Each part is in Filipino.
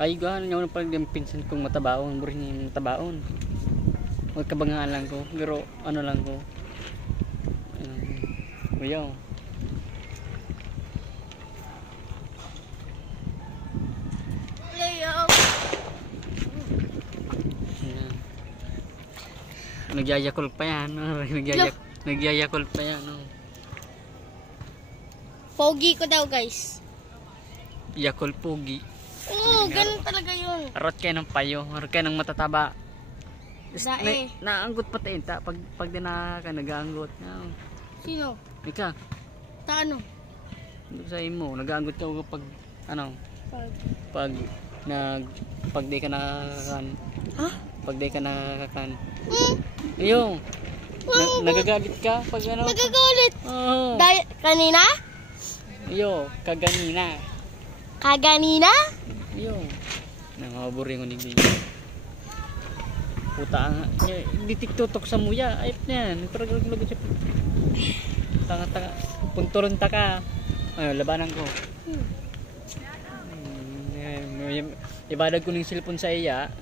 Ay gahan nyo pag yung pinsan kong matabaon, burin yung matabaon. Huwag kabangaan lang ko, pero ano lang ko. Kuyaw. Leo. Nagyayakol pa yan. Nagyayakol pa yan. Pogi ko daw, guys. Yakol pogi. Oo, ganun talaga yun. Arot kayo ng payo. Arot kayo ng matataba. Dae. Naanggot pa tayo. Pag dina ka nag-aanggot. Sino? Ika. Ta ano? Sa imo. Nag-aanggot ka pag ano? Pag di ka nakakakan. Ha? Pag di ka nakakakan. Iyo. Nagagalit ka pag ano? Nagagalit. Oo. Kanina? Iyo. Kaganina. Kaganina? Iyo. Nangaburi ko ni puta nga. Di tiktutok sa muya. Ayop na yan. Parang siya. Tanga-tanga. Punturon ta ka. Labanan ko. Ibadag ko ng cellphone sa iya.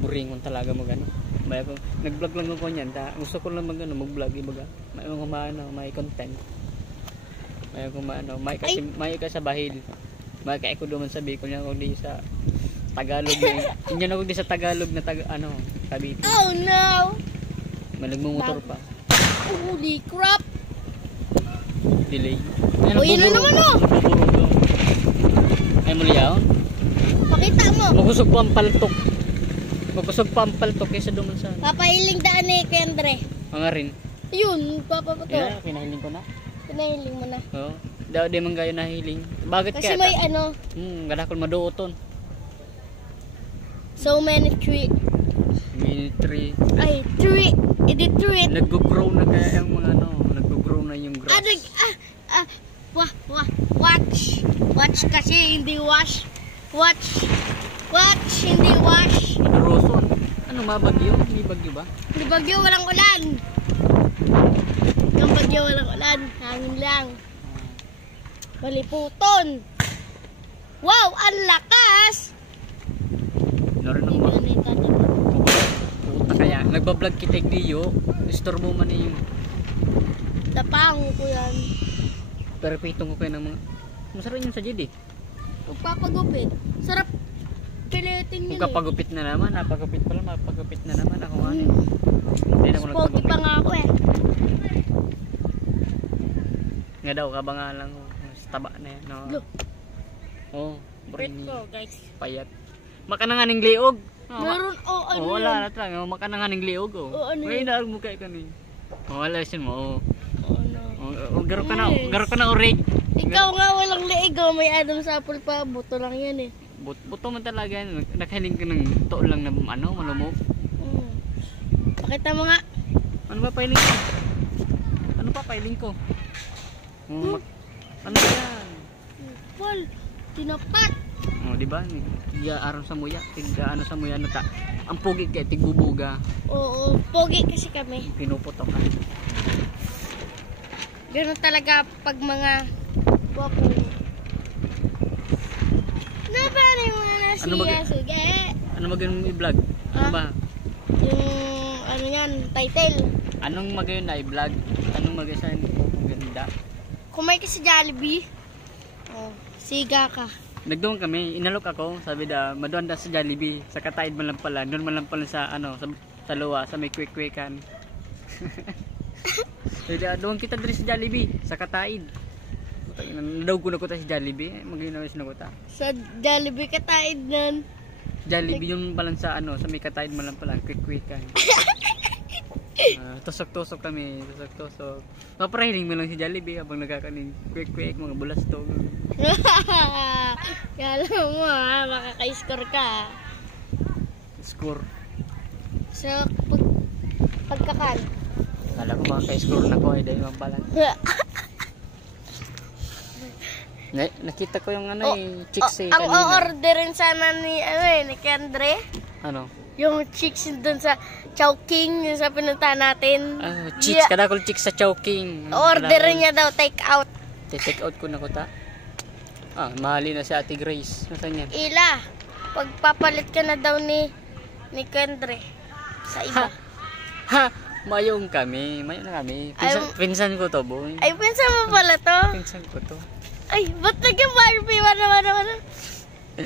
Buringon talaga mo gano'n. Nag-vlog lang ako niyan. Gusto ko lang mag-vlog. Ibaga. May content. May ka sa bahil. May ka ako duman sa Bicol niya. Kung di sa Tagalog. Inyan ako di sa Tagalog na Cavite. Oh no! Malagmumotor pa. Holy crap! Delay. Uy, na naman oh! Ay muli ako. Pakita mo. Magusog pa ang paltok. Magusog pa ang paltok kaysa duman sa Papahiling daan ni Kendre. mga rin. Yun, papapato. Yeah, pinahiling ko na. Pinahiling mo na. Oo. Daw di man kayo nahiling. Bakit Kasi kaya? may ano, Gadakol maduoton. so many tree. Military. Ay, tree. Tree. Nag-grow na kaya yung mga nag-grow na yung grass. Watch kasi hindi wash. Watch, hindi wash. Roson. Ano mabagyo? May bagyo ba? Hindi bagyo, walang ulan. Yung bagyo, walang ulan. Hangin lang. Maliputon. Wow, ang lakas. Naroon ang mga puta kaya. Nagbablog kita Dio. Istorbo man yung Tapang ko yan. perpetong ko kayo ng mga masarap yun sa JD. Pagpapagupit. Sarap. Kilitin yun Kung kapagupit na naman, napagupit pala, mapagupit na naman ako nga. Hindi na ako Pogi nagpagupit. pa nga ako eh. Nga daw, kabangan lang ko. Taba na yan. No? Look. Oh, Wait brainy. ko guys. Payat. Makananganing liog. Meron, ano wala yan? na talaga. Makananganing liog. ano May yan? inaag mo kayo kanina. Wala sin mo. Ano? Garo ka na orig. Ikaw nga walang leeg oh. May Adam's apple pa. Buto lang yan eh. Buto man talaga yan. Nakahiling ka ng tool lang na malumog. Pakita mo nga. Ano ba pailing ko? Ano pa pailing ko? Ano yan? Paul, tinapat. Di ba? Aron sa muya. Ano sa muya ta. Ang pugi kay tigbubuga. Oo, pogi kasi kami. Pinuputokan. Ganun talaga pag mga wapo. Nabari mo na siya, suge. Ano magayon i-vlog? Ano ba? Yung ano yan, title. Anong magayon na i-vlog? Anong magayon sa ganda? Kumay ka sa Jollibee. Siga ka. Nagdoon kami, inalok ako, sabi maduan da sa Jollibee, sa Kataid man lang pala, doon man lang pala sa sa luwa, sa may quick-quickan. Doon kita diri sa Jollibee, sa Kataid. Nadaw ko na ko ta sa Jollibee, maginawa siya na ko ta. Sa Jollibee Kataid nun. Jollibee yung pala sa sa may Kataid man lang pala, quick-quickan. Tusok-tusok kami, tusok-tusok. Papahiling mo lang si Jollibee habang nagkakaning quick-quick, mga bulas to. Kala mo makaka-score ka. Score. So, pagkakan. Kala ko makaka-score na ko, ay dahil mabalan. Nakita ko yung chicks Ang o-orderin sana ni Kendre. Ano? Yung chicks dun sa Chowking, yung sa pinunta natin. Chicks, kadakol chicks sa Chowking. Orderin niya daw, take out. Take out ko na ko ta. Mahali na si Ate Grace. Nasaan yan? Ila, pagpapalit ka na daw ni Kendre sa iba. Ha! Mayong kami. Mayong na kami. Pinsan ko to, boy. Ay, pinsan mo pala to? Pinsan ko to. Ay, ba't nag-Barbie? Wala.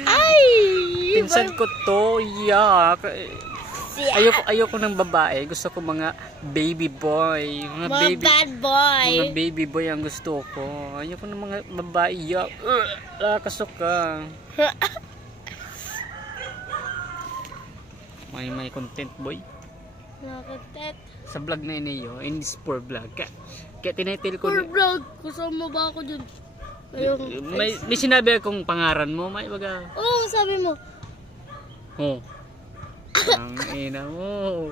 Ay! Pinsan ko to. Yak. Ayoko ng babae. Gusto ko mga baby boy. Mga bad boy. Mga baby boy ang gusto ko. Ayoko ng mga babae. Yak. Kasok ka. May content, boy. Nakatet. Sa vlog na iniyo, in this poor vlog. Kaya tinitil ko. Poor vlog. Kasama ba ako dun? May sinabi akong pangaran mo, may baga. Oo, sabi mo. Oh. Ang ina mo.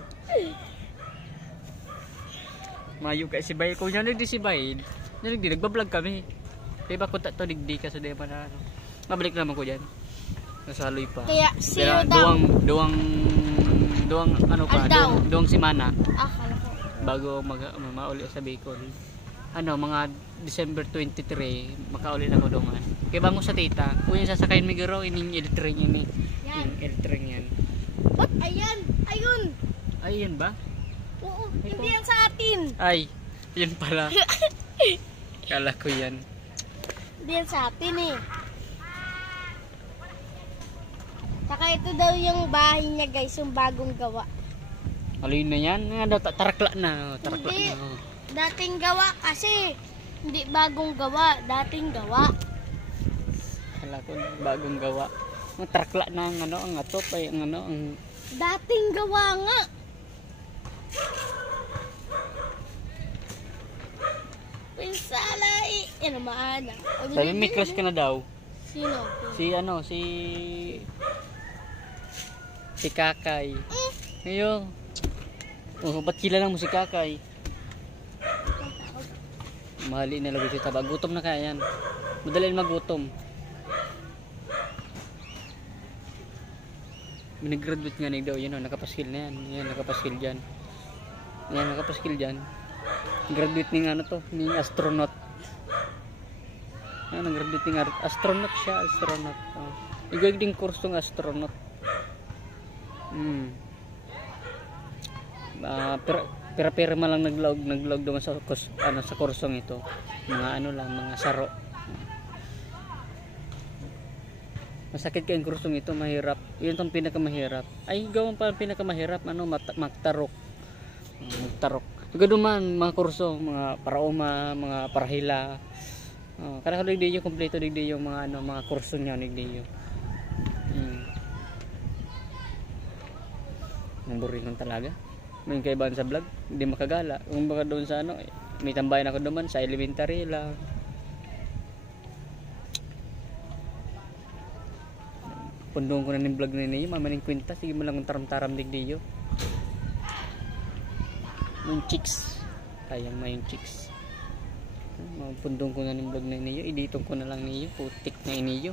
Mayo ka si Bay. Kung yan nagdi si Bay, nagbablog kami. Diba ko to digdi ka sa dema na ano. Mabalik naman ko dyan. Nasaloy pa. Kaya siyo daw. Duwang ano pa, duwang simana. Akala ko. Bago mauli sa Bicol. Ano, mga December 23, makauli na ko doon. Kaya bango sa tita, kung yung sasakayin may garo, ining electric yan eh. Yan. Electric yan. Ba't ayan? Ayun. Ay, yan ba? Oo, hindi yan sa atin. Ay, yan pala. Kala ko yan. Hindi yan sa atin eh. Saka ito daw yung bahay niya guys, yung bagong gawa. Alin na yan? Tarakla na. Tarakla Hindi. na. Dating gawa kasi. Hindi bagong gawa, dating gawa. Kala ko bagong gawa. Ang tarakla na ang ano, ang atop ay ang ano, ang Dating gawa nga. Pinsala eh. Ano maana? sabi may crush ka na daw. Sino? Si Kakay. Ngayon. Oh, ba't kilala mo si Kakay? Mahali na labi si Taba. Gutom na kaya yan. Madali magutom. Binigraduate nga daw. Yan o, nakapaskil na yan. Yan, nakapaskil dyan. Yan, nakapaskil dyan. Graduate ni ano to, ni astronaut. Yan, nag-graduate ni astronaut siya. Astronaut. Oh. Igawig din kursong astronaut. Pera-pera lang naglaog doon sa sa kursong ito. Mga ano lang, mga saro. Masakit kayong kursong ito, mahirap. Yun tong pinakamahirap. Ay, gawin pa pinakamahirap, magtarok. Magtarok. Gaduman mga kurso, mga paraoma, mga parahila. Kada ko digdi yung kompleto digdi yung mga mga kurso niya digdi yung. Namburin ng talaga. May kaibahan sa vlog, hindi makagala. Kung baka doon sa may tambayan ako doon sa elementary lang. Pundong ko na ng vlog na niyo, mamaning kwenta, sige mo lang kung taram-taram digdiyo. Yung chicks, kayang may yung chicks. Pundong ko na ng vlog na niyo, iditong ko na lang niyo, putik na iniyo.